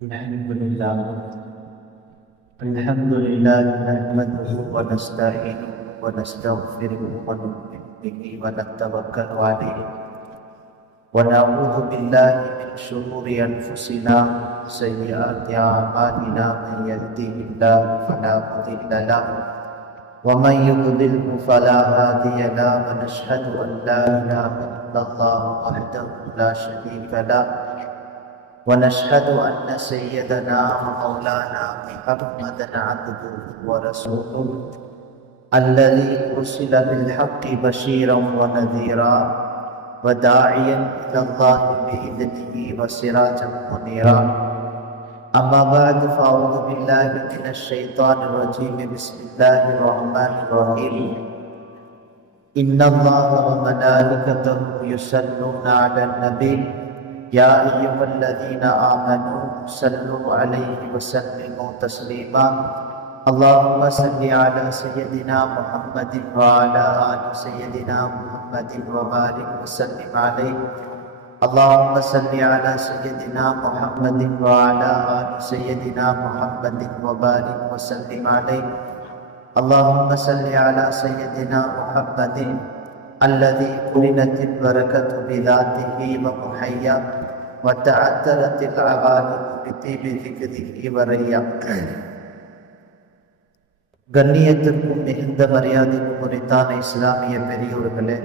الحمد لله نحمده ونستعينه ونستغفره ونؤمن به ونتوكل عليه ونعوذ بالله من شرور انفسنا وسيئات اعمالنا من يهده الله فلا مضل له ومن يضلله فلا هادي له ونشهد ان لا اله الا الله وحده لا شريك له ونشهد أن سيدنا ومولانا محمدا عبده ورسوله الذي أرسل بالحق بشيرا ونذيرا وداعيا إلى الله بإذنه وسراجا منيرا أما بعد فأعوذ بالله من الشيطان الرجيم بسم الله الرحمن الرحيم إن الله وملائكته يصلون على النبي يا أيها الذين آمنوا صلوا عليه وسلموا تسليما اللهم صل على سيدنا محمد وعلى آل سيدنا محمد وبارك وسلم عليه اللهم صل على سيدنا محمد وعلى آل سيدنا محمد وبارك وسلم عليه اللهم صل على سيدنا محمد الذي قرنت البركة بذاته ومحيا وتعثرت العوالم بطيب ذكره وريا கண்ணியத்திற்கும் மிகுந்த மரியாதைக்கும் உரித்தான இஸ்லாமிய பெரியோர்களே,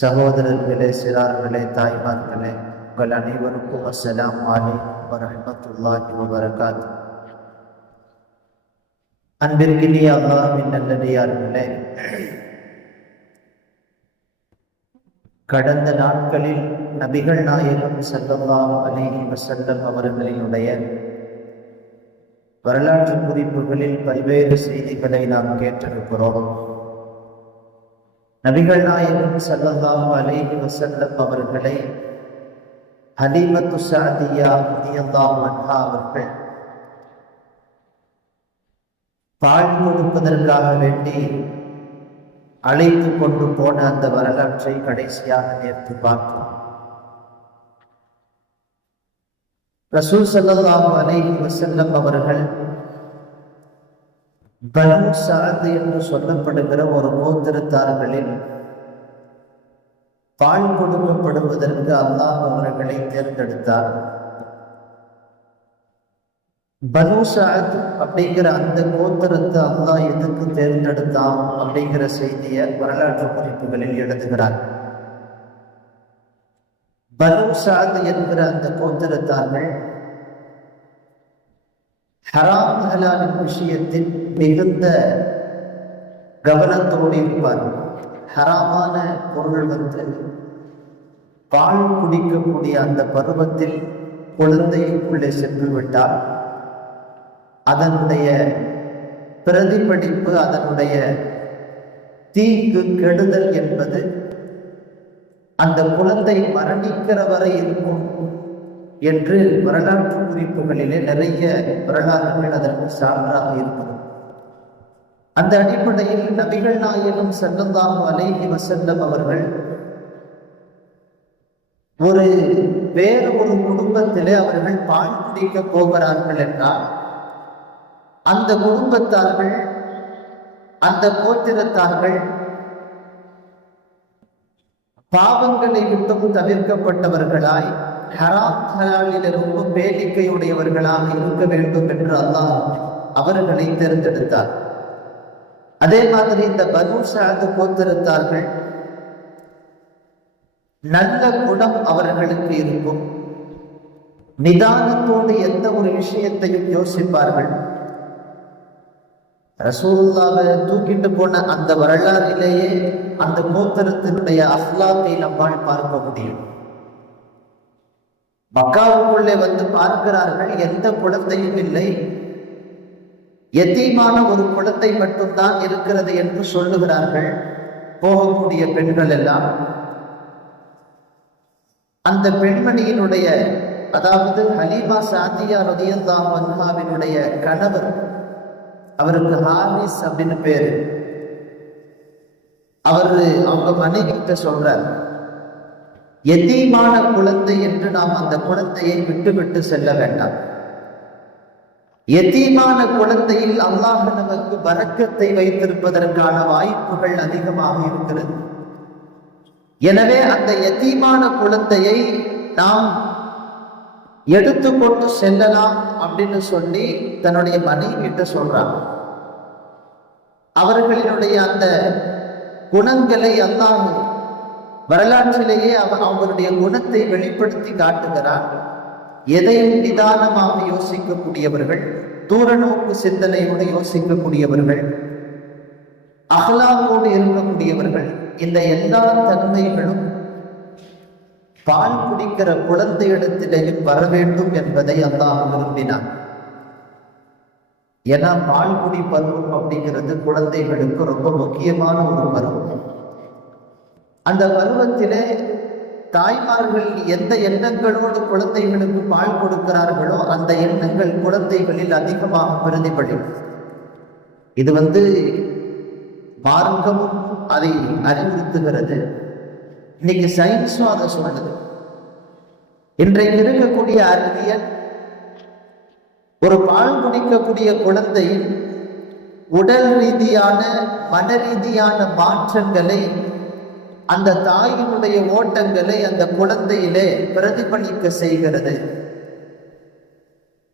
சகோதரர்களே, சிறார்களே, தாய்மார்களே, உங்கள் அனைவருக்கும் அஸ்ஸலாமு அலைக்கும் வரஹ்மத்துல்லாஹி வபரகாத்துஹு. அன்பிற்கினிய அல்லாஹ்வின் நல்லடியார்களே, கடந்த நாட்களில் நபிகள் நாயகம் ஸல்லல்லாஹு அலைஹி வஸல்லம் அவர்களினுடைய வரலாற்று குறிப்புகளில் பல்வேறு செய்திகளை நாம் கேட்டிருக்கிறோம். நபிகள் நாயகம் ஸல்லல்லாஹு அலைஹி வஸல்லம் அவர்களை ஹலீமத்து ஸஅதிய்யா ரலியல்லாஹு அன்ஹா அவர்கள் பால் கொடுப்பதற்காக வேண்டி அழைத்து கொண்டு போன அந்த வரலாற்றை கடைசியாக நேர்த்து பார்த்தோம். ரசூல் ஸல்லல்லாஹு அலைஹி வஸல்லம் அவர்கள் பனு சஅத் என்று சொல்லப்படுகிற ஒரு கோத்திரத்தார்களில் பால் கொடுக்கப்படுவதற்கு அல்லாஹ் அவர்களை தேர்ந்தெடுத்தார். பனு சஅத் அப்படிங்கிற அந்த கோத்திரத்தை அல்லாஹ் எதுக்கு தேர்ந்தெடுத்தான் அப்படிங்கிற செய்தியை வரலாற்று குறிப்புகளில் எழுதுகிறார். பனு சஅத் என்கிற அந்த கோத்திரத்தார்கள் ஹராம் ஹலாலின் விஷயத்தில் மிகுந்த கவனத்தோடு இருப்பார்கள். ஹராமான பொருள் பால் குடிக்கக்கூடிய அந்த பருவத்தில் குழந்தைக்குள்ளே சென்று விட்டால் அதனுடைய பிரதிபலிப்பு, அதனுடைய தீங்கு கெடுதல் என்பது அந்த குழந்தை மரணிக்கிற வரை இருக்கும் என்று வரலாற்று குறிப்புகளிலே நிறைய வரலாறுகள் அதற்கு சான்றாக இருக்கிறது. அந்த அடிப்படையில் நபிகள் நாயகம் ஸல்லல்லாஹு அலைஹி வஸல்லம் அவர்கள் வேறு ஒரு குடும்பத்திலே அவர்கள் பால் குடிக்க போகிறார்கள் என்றால் அந்த குடும்பத்தார்கள், அந்த கோத்திரத்தார்கள் பாவங்களை விட்டும் தவிர்க்கப்பட்டவர்களாய் ஹராம் ஹலாலில் ரொம்ப பேடிக்கையுடையவர்களாக இருக்க வேண்டும் என்று அல்லாஹ் அவர்களை தேர்ந்தெடுத்தார். அதே மாதிரி இந்த பனு சஅத் கோத்திரத்தார்கள் நல்ல குணம் அவர்களுக்கு இருக்கும். நிதானத்தோடு எந்த ஒரு விஷயத்தையும் யோசிப்பார்கள். ரசூலுல்லாஹை தூக்கிட்டு போன அந்த வரலாறிலேயே அந்த கோத்திரத்தினுடைய அஹ்லாக்கை நம்மால் பார்க்க முடியும். மக்காவுக்குள்ளே வந்து பார்க்கிறார்கள், எந்த குழந்தையும் இல்லை, யதீமான ஒரு குழந்தை மட்டும்தான் இருக்கிறது என்று சொல்லுகிறார்கள். போகக்கூடிய பெண்கள் எல்லாம் அந்த பெண்மணியினுடைய, அதாவது ஹலீமா ஸஅதிய்யா ரலியல்லாஹு அன்ஹாவினுடைய கணவர், அவருக்கு ஹாரிஸ் அப்படின்னு பேரு, அவங்க மனைவி கிட்ட சொல்றார், எத்தீமான குழந்தை என்று நாம் அந்த குழந்தையை விட்டு விட்டு செல்ல வேண்டாம். யதீமான குழந்தையில் அல்லாஹ் நமக்கு பரக்கத்தை வைத்திருப்பதற்கான வாய்ப்புகள் அதிகமாக இருக்கிறது. எனவே அந்த யதீமான குழந்தையை நாம் எடுத்துக்கொண்டு செல்லலாம் அப்படின்னு சொல்லி தன்னுடைய மனைவிட்ட சொல்றாங்க. அவர்களினுடைய அந்த குணங்களை அல்லாஹ் வரலாற்றிலேயே அவருடைய குணத்தை வெளிப்படுத்தி காட்டுகிறார். எதையும் நிதானமாக யோசிக்கக்கூடியவர்கள், தூரநோக்கு சிந்தனையோடு யோசிக்கக்கூடியவர்கள், அகலாவோடு இருக்கக்கூடியவர்கள். இந்த எல்லா தன்மைகளும் பால் குடிக்கிற குழந்தையிடத்திலேயும் வர வேண்டும் என்பதை அல்லாஹ் விரும்பினார். ஏன்னா பால் குடி பருவம் அப்படிங்கிறது குழந்தைகளுக்கு ரொம்ப முக்கியமான ஒரு பருவம். அந்த பருவத்திலே தாய்மார்கள் எந்த எண்ணங்களோடு குழந்தைகளுக்கு பால் கொடுக்கிறார்களோ அந்த எண்ணங்கள் குழந்தைகளில் அதிகமாக பிரதிபலிக்கும். இது மார்க்கமும் அதை அறிவுறுத்துகிறது. இன்னைக்கு சயின்ஸும் அதை சொல்லுது. இன்றைக்கு இருக்கக்கூடிய அறிவியல் ஒரு பால் குடிக்கக்கூடிய குழந்தையின் உடல் ரீதியான மன ரீதியான மாற்றங்களை, அந்த தாயினுடைய ஓட்டங்களை அந்த குழந்தையிலே பிரதிபலிக்க செய்கிறது.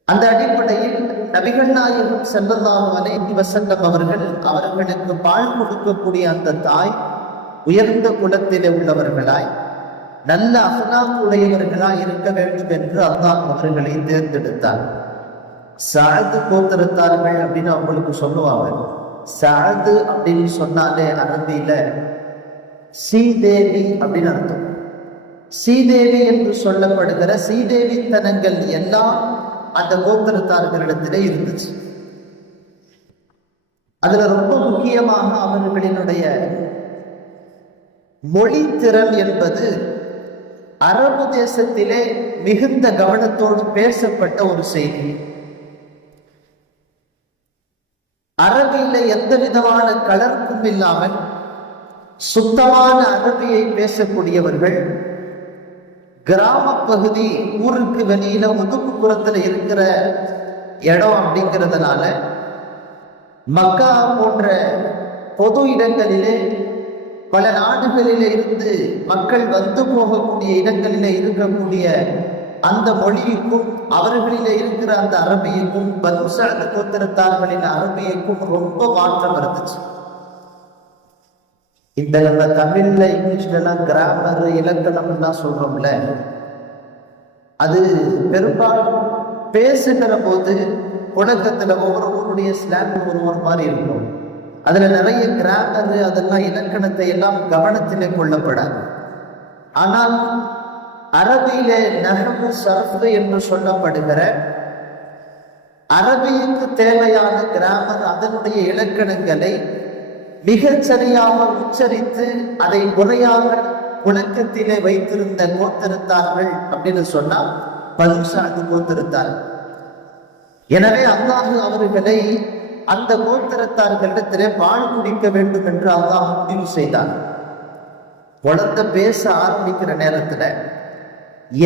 அந்த அடிப்படையில் நபிகள் நாயகம் ஸல்லல்லாஹு அலைஹி வஸல்லம் அவர்களுக்கு பால் கொடுக்கக்கூடிய அந்த தாய் உயர்ந்த குலத்திலே உள்ளவர்களாய், நல்ல அஹ்லாக் உடையவர்களாய் இருக்க வேண்டும் என்று அல்லாஹ் அவர்களை தேர்ந்தெடுத்தார். சஅத் கோத்திரத்தார்கள் அப்படின்னு அவங்களுக்கு சொல்லுவாங்க. சஅத் அப்படின்னு சொன்னாலே அரபியில ஸ்ரீதேவி அப்படின்னு அர்த்தம். ஸ்ரீதேவி என்று சொல்லப்படுகிற ஸ்ரீதேவி தனங்கள் எல்லாம் அந்த கோத்திரத்தார்களிடத்திலே இருந்துச்சு. அதுல ரொம்ப முக்கியமாக அவர்களினுடைய மொழி திறன் என்பது அரபு தேசத்திலே மிகுந்த கவனத்தோடு பேசப்பட்ட ஒரு செய்தி. அரபியில எந்த விதமான கலர்ப்பும் இல்லாமல் சுத்தமான அரபியை பேசக்கூடியவர்கள். கிராம பகுதி, ஊருக்கு வெளியில ஒதுக்குப்புறத்துல இருக்கிற இடம் அப்படிங்கிறதுனால மக்கா போன்ற பொது இடங்களிலே, பல நாடுகளிலே இருந்து மக்கள் வந்து போகக்கூடிய இடங்களிலே இருக்கக்கூடிய அந்த மொழிக்கும் அவர்களிலே இருக்கிற அந்த அரபியக்கும், பனு சஅத் கோத்திரத்தார்களின் அரபியக்கும் ரொம்ப மாற்றம் இருந்துச்சு. இந்த நம்ம தமிழ்ல இங்கிலீஷ்ல எல்லாம் கிராமர் இலக்கணம் எல்லாம் சொல்றோம்ல, அது பெரும்பாலும் பேசுகிற போது புழக்கத்துல ஒவ்வொரு ஊருடைய ஸ்லாங் ஒரு மாதிரி இருக்கும். அதுல நிறைய கிராமர் அதெல்லாம் இலக்கணத்தை எல்லாம் கிரவணத்திலே கொள்ளப்படாது. ஆனால் அரபியிலே நஹ்வு சர்ஃப் என்று சொல்லப்படுகிற அரபிக்கு தேவையான கிராமர், அதனுடைய இலக்கணங்களை மிகச்சரியாக உச்சரித்து அதை முறையாக புழக்கத்திலே வைத்திருந்த கோத்திரத்தார்கள் அப்படின்னு சொன்னா பனு சஅத் கோத்திரத்தார்கள். எனவே அல்லாஹ் அவர்களை அந்த கோத்திரத்தார்களிடத்திலே பால் குடிக்க வேண்டும் என்று அல்லாஹ் முடிவு செய்தார். குழந்தை பேச ஆரம்பிக்கிற நேரத்துல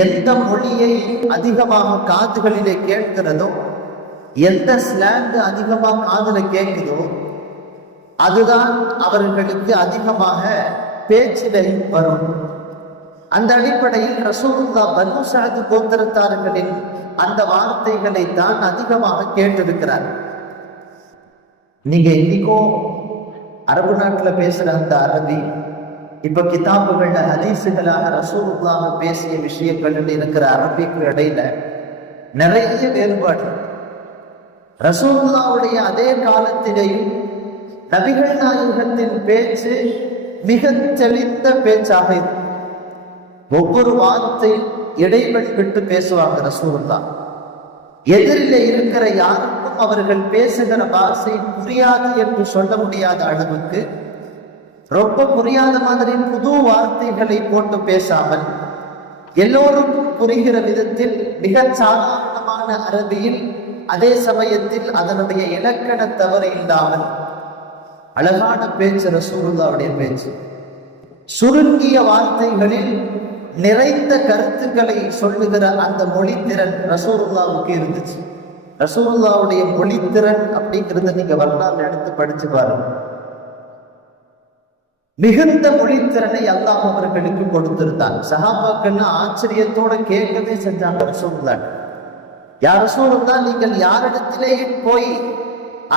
எந்த மொழியை அதிகமாக காதுகளிலே கேட்கிறதோ, எந்த ஸ்லாங் அதிகமாக காதுல கேட்குதோ, அதுதான் அவர்களுக்கு அதிகமாக பேச்சிலே வரும். அந்த அடிப்படையில் ரசூலுல்லாஹ் பனு சஅத் கோத்திரத்தார்களின் அந்த வார்த்தைகளை தான் அதிகமாக கேட்டிருக்கிறார். நீங்க இன்னைக்கும் அரபு நாட்டுல பேசுற அந்த அரபி, இப்ப கிதாபுகள்ல ஹதீசுகளாக ரசூலுல்லாஹ் பேசிய விஷயங்கள் இருக்கிற அரபிக்கு இடையில நிறைய வேறுபாடு. ரசூலுல்லாஹ்வுடைய அதே காலத்திலேயும் நபிகள் நாயகத்தின் பேச்சு மிக தெளிந்த பேச்சாக இருக்கும். ஒவ்வொரு வார்த்தை இடைவெளி விட்டு பேசுவாங்க ரசூலுல்லாஹ். எதிரிலே இருக்கிற யாருக்கும் அவர்கள் பேசுகிற பாஷை புரியாது என்று சொல்ல முடியாத அளவுக்கு, ரொம்ப புரியாத மாதிரி புது வார்த்தைகளை போட்டு பேசாமல் எல்லோருக்கும் புரிகிற விதத்தில் மிக சாதாரணமான அரபியில், அதே சமயத்தில் அதனுடைய இலக்கண தவறு இல்லாமல் அழகான பேச்சு ரசூலுல்லாஹ்வுடைய பேச்சு. சுருங்கிய வார்த்தைகளில் நிறைந்த கருத்துக்களை சொல்லுகிற அந்த மொழி திறன் ரசூலுல்லாஹ்வுக்கு இருந்துச்சு. ரசூலுல்லாவுடைய மொழித்திறன் அப்படிங்கிறத நீங்க வரலாறு எடுத்து படிச்சு பாருங்க. மிகுந்த மொழித்திறனை அல்லாஹ் அவர்களுக்கு கொடுத்திருந்தார். சஹாபாக்கள் ஆச்சரியத்தோட கேட்கவே செஞ்சாங்க ரசூலுல்லா, யார் ரசூலுல்லா, நீங்கள் யாரிடத்திலே போய்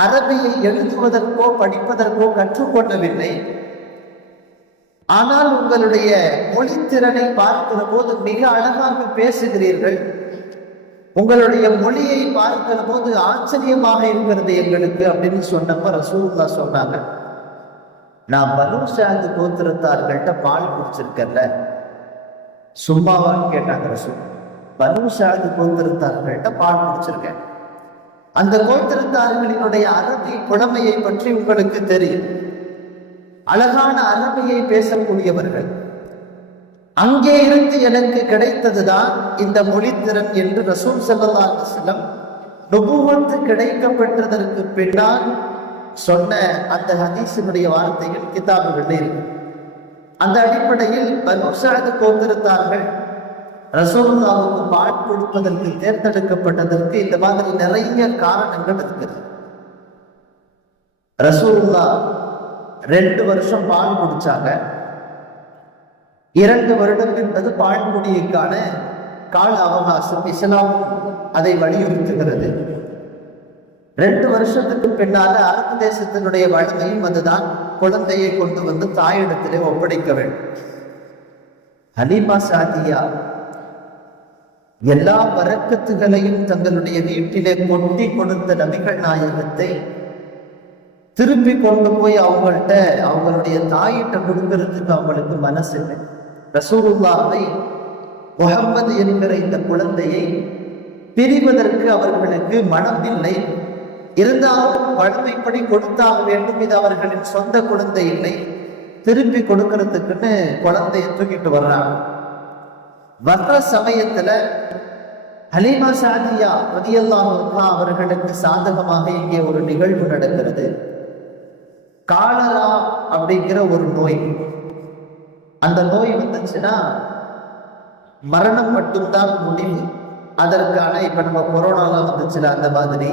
அரபியை எழுதுவதற்கோ படிப்பதற்கோ கற்றுக்கொள்ளவில்லை, ஆனால் உங்களுடைய மொழித்திறனை பார்க்கிற போது மிக அழகாக பேசுகிறீர்கள், உங்களுடைய மொழியை பார்க்கிற போது ஆச்சரியமாக இருக்கிறது எங்களுக்கு அப்படின்னு சொன்னப்ப ரசூலுல்லா சொன்னாங்க, நான் பனு சாது கோத்திரத்தார்கள்ட்ட பால் குடிச்சிருக்கேன்ல. சும்மாவான்னு கேட்டாங்க ரசூல். பனு சாது கோத்திரத்தார்கள்ட்ட பால் குடிச்சிருக்கேன். அந்த கோத்திரத்தார்களினுடைய அரபி புலமையை பற்றி உங்களுக்கு தெரியும். அழகான அரபியை பேசக்கூடியவர்கள். அங்கே இருந்து எனக்கு கிடைத்ததுதான் இந்த மொழித்திறன் என்று ரசூல் ஸல்லல்லாஹு அலைஹி வஸல்லம் நுபுவத் கிடைக்கப்பட்டதற்கு பின்னால் சொன்ன அந்த ஹதீஸினுடைய வார்த்தைகள் கிதாபுகளில் இருக்கு. அந்த அடிப்படையில் பனு சாது கோத்திரத்தார்கள் ரசூலுல்லாஹ்வுக்கு பால் கொடுப்பதற்கு தேர்ந்தெடுக்கப்பட்டதற்கு இந்த மாதிரி நிறைய காரணங்கள் இருக்கிறது. ரசூலுல்லாஹ் 2 வருஷம் பால் குடிச்சாங்க. 2 வருடம் என்பது பால்குடிக்கான கால அவகாசம். இஸ்லாம் அதை வலியுறுத்துகிறது. 2 வருஷத்துக்கு பின்னால அரபு தேசத்தினுடைய வலிமையும் அதுதான், குழந்தையை கொண்டு வந்து தாயிடத்திலே ஒப்படைக்க வேண்டும். ஹலீமா சாதியா எல்லா பரக்கத்துகளையும் தங்களுடைய வீட்டிலே கொட்டி கொடுத்த நபிகள் நாயகத்தை திருப்பி கொண்டு போய் அவங்களுடைய தாயிட்ட கொடுக்கறதுக்கு அவங்களுக்கு மனசு இல்லை. ரசூலுல்லாஹை முஹம்மது என்கிற இந்த குழந்தையை பிரிவதற்கு அவர்களுக்கு மனம் இல்லை. இருந்தாலும் வழமைப்படி கொடுத்தாக வேண்டும், இது அவர்களின் சொந்த குழந்தை இல்லை, திருப்பி கொடுக்கறதுக்குன்னு குழந்தையை தூக்கிட்டு வர்றாங்க. வர்ற சமயத்துல ஹலீமா சாதியா ரலியல்லாஹு அன்ஹா அவர்களுக்கு சாதகமாக இங்கே ஒரு நிகழ்வு நடக்கிறது. காலரா அப்படிங்கிற ஒரு நோய். அந்த நோய் வந்துச்சுன்னா மரணம் மட்டும்தான் முடிவு. அதற்கான இப்ப நம்ம கொரோனாலாம் வந்துச்சுல அந்த மாதிரி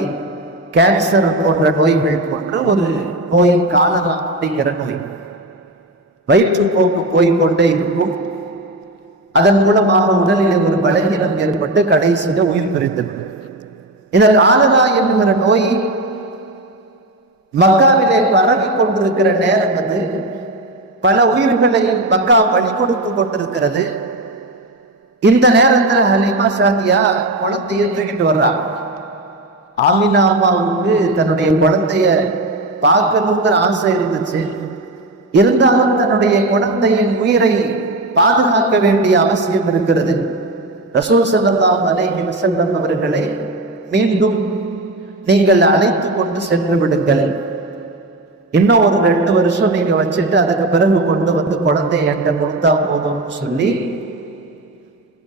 கேன்சர் போன்ற நோய்கள் போன்ற ஒரு நோய் காலரா அப்படிங்கிற நோய். வயிற்றுப்போக்கு போய்கொண்டே இருக்கும். அதன் மூலமாக உடலிலே ஒரு பலகீனம் ஏற்பட்டு கடைசியில உயிர் பிரித்தது. இந்த காலரா என்கிற நோய் மக்காவிலே பரவி கொண்டிருக்கிற நேரம் அது பல உயிர்களை மக்கா பலி கொடுத்து கொண்டிருக்கிறது. இந்த நேரத்துல ஹலீமா சாதியா குழந்தைய தூக்கிட்டு வர்றா. ஆமினா அம்மாவுக்கு தன்னுடைய குழந்தைய பார்க்கணுங்கிற ஆசை இருந்துச்சு. இருந்தாலும் தன்னுடைய குழந்தையின் உயிரை பாதுகாக்க வேண்டிய அவசியம் இருக்கிறது. ரசூல் ஸல்லல்லாஹு அலைஹி வஸல்லம் அவர்களை மீண்டும் நீங்கள் அழைத்து கொண்டு சென்று விடுங்கள், இன்னும் ஒரு 2 வருஷம் நீங்க வச்சுட்டு அதுக்கு பிறகு கொண்டு வந்து குழந்தைய என்கிட்ட கொடுத்தா போதும்னு சொல்லி,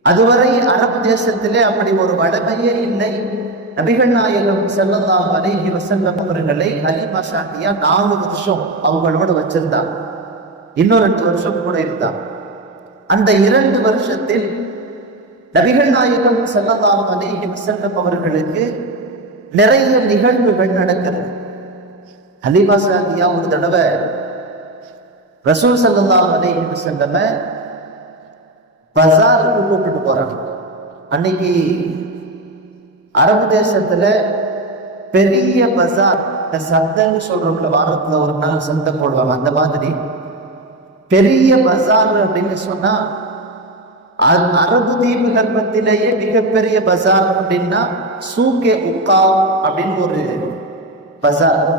அதுவரை அரபு தேசத்திலே அப்படி ஒரு வளமையே இல்லை. நபிகள் நாயகம் ஸல்லல்லாஹு அலைஹி வஸல்லம் அவர்களை ஹலீமா சாதியா 4 வருஷம் அவங்களோட வச்சிருந்தாங்க. இன்னும் 2 வருஷம் கூட இருந்தாங்க. அந்த 2 வருஷத்தில் நபிகள் நாயகம் ஸல்லல்லாஹு அலைஹி வஸல்லம் அவர்களுக்கு நிறைய நிகழ்வுகள் நடக்கிறது. ஹலீமா சாதியா ஒரு தடவை ரசூல் ஸல்லல்லாஹு அலைஹி வஸல்லம் பஜாருக்கு கூப்பிட்டு போறாங்க. அன்னைக்கு அரபு தேசத்துல பெரிய பஜார், சந்தைன்னு சொல்றோம்ல, வாரத்துல ஒரு நாள் சந்தை போடுவாங்க, அந்த மாதிரி பெரிய பஜார் அப்படின்னு சொன்னா அரபு தீபு கர்ப்பத்திலேயே மிகப்பெரிய பஜார் அப்படின்னா சூக்கே உக்காவ் அப்படின்னு ஒரு பஜார்.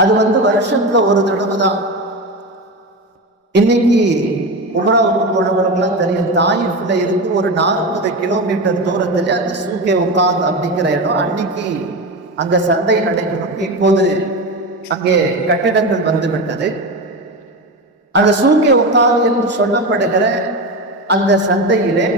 அது வருஷத்துல ஒரு தடவை தான். இன்னைக்கு உம்ராவுக்கு போனவர்களுக்கெல்லாம் தெரியும், தாயிஃப்ல இருந்து ஒரு 40 கிலோமீட்டர் தூரத்துல அந்த சூக்கே உக்காவ் அப்படிங்கிற இடம். அன்னைக்கு அங்க சந்தை நடைபெறும். இப்போது அங்கே கட்டிடங்கள் வந்துவிட்டது. அந்த சூக்கே உக்காவ் என்று சொல்லப்படுகிற அந்த சந்தையிலே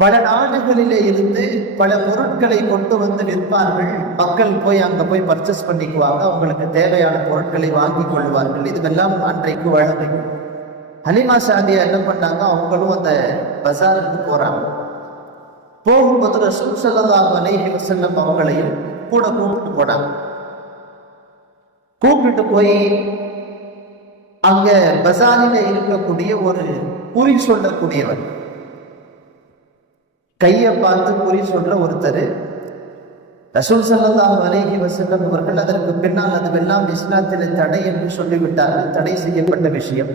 பல நாடுகளிலே இருந்து பல பொருட்களை கொண்டு வந்து விற்பார்கள். மக்கள் போய் அங்க போய் பர்ச்சேஸ் பண்ணிக்குவாங்க, அவங்களுக்கு தேவையான பொருட்களை வாங்கி கொள்வார்கள். இதுவெல்லாம் அன்றைக்கு வழமை. ஹலீமா சாதியா என்ன பண்ணாங்க, அவங்களும் அந்த பஜாருக்கு போறாங்க. போகும்போது ரசூல் ஸல்லல்லாஹு அலைஹி வஸல்லம் அவங்களையும் கூட கூப்பிட்டு போனாங்க. கூப்பிட்டு போய் அங்க பசாரில இருக்கக்கூடிய ஒரு குறி சொல்லக்கூடியவர், கையை பார்த்து குறி சொல்ற ஒருத்தர், ரசூல் ஸல்லல்லாஹு அலைஹி வஸல்லம் அவர்கள் அதற்கு பின்னால் அதுவெல்லாம் இஸ்லாத்திலே தடை என்று சொல்லிவிட்டார்கள், தடை செய்யப்பட்ட விஷயம்.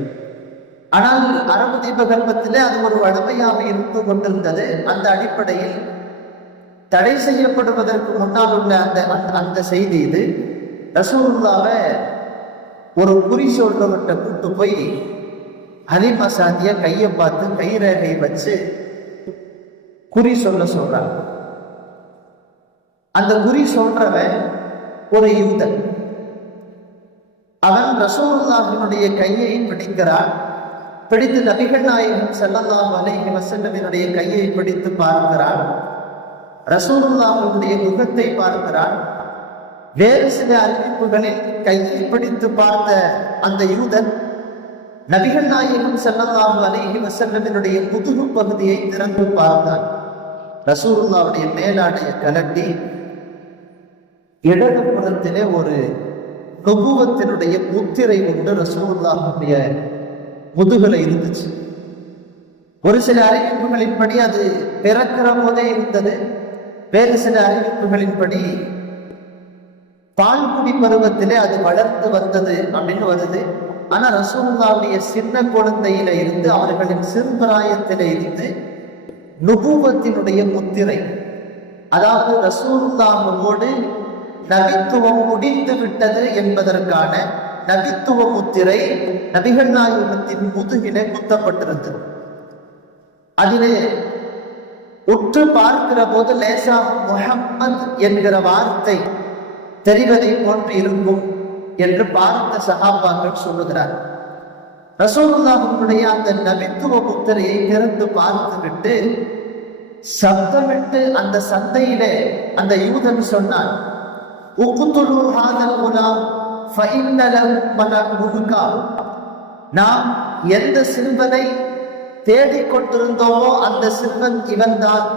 ஆனால் அரபு தீபகற்பத்திலே அது ஒரு வழமையாக இருந்து கொண்டிருந்தது. அந்த அடிப்படையில் தடை செய்யப்படுவதற்கு முன்னால் உள்ள அந்த செய்தி இது. ரசூலுல்லாவை ஒரு குறி சொல்றவர்கிட்ட கூட்டு போய் ஹலீமா சாதியா கையை பார்த்து கைரேகை வச்சு குறி சொல்றாங்க. அந்த குறி சொல்றவன் ஒரு யூதன். அவன் ரசூலுல்லாஹினுடைய கையை பிடிக்கிறான். பிடித்து நபிகள் நாயகம் ஸல்லல்லாஹு அலைஹி வஸல்லமினுடைய கையை பிடித்து பார்க்கிறான். ரசூலுல்லாஹினுடைய முகத்தை பார்க்கிறான். வேறு சில அறிவிப்புகளில் கையை பிடித்து பார்த்த அந்த யூதன் நபிகள் நாயகம் ஸல்லல்லாஹு அலைஹி வஸல்லமினுடைய முதுகு பகுதியை திறந்து பார்த்தான். ரசூலுல்லாஹ்வுடைய மேலாடையை கலட்டி இடது புறத்திலே ஒரு நுபுவத்தினுடைய முத்திரை கொண்டு ரசூலுல்லாஹ்வுடைய முதுகுல இருந்துச்சு. ஒரு சில அறிவிப்புகளின்படி அது பிறக்கிற போதே இருந்தது. வேறு சில அறிவிப்புகளின்படி பால்குடி பருவத்திலே அது வளர்ந்து வந்தது அப்படின்னு வருது. ஆனா ரசூலுல்லாஹ்வுடைய சின்ன குழந்தையில இருந்து அவர்களின் சிறுபிராயத்தில இருந்து நுபுவத்தினுடைய முத்திரை, அதாவது ரசூலுல்லாஹோடு நபித்துவம் முடிந்து விட்டது என்பதற்கான நபித்துவ முத்திரை நபிகள் நாயகத்தின் முதுகிலே குத்தப்பட்டிருந்தது. அதிலே உற்று பார்க்கிற போது லேசா முஹம்மத் என்கிற வார்த்தை தெரிவதை போன்று இருக்கும் என்று பார்த்த சஹாபாக்கள் சொல்லுகிறார். ரசூலுல்லாஹ்வுடைய அந்த நபித்துவ முத்திரையை திறந்து பார்த்துவிட்டு சப்தமிட்டு அந்த சந்தையிலே அந்த யூதன் சொன்னான், உக்துலு ஹாதல் குலாம் ஃபஇன்ன லஹு மலகுகா. நாம் எந்த சிறுவனை தேடிக்கொண்டிருந்தோமோ அந்த சிறுவன் இவன்தான்.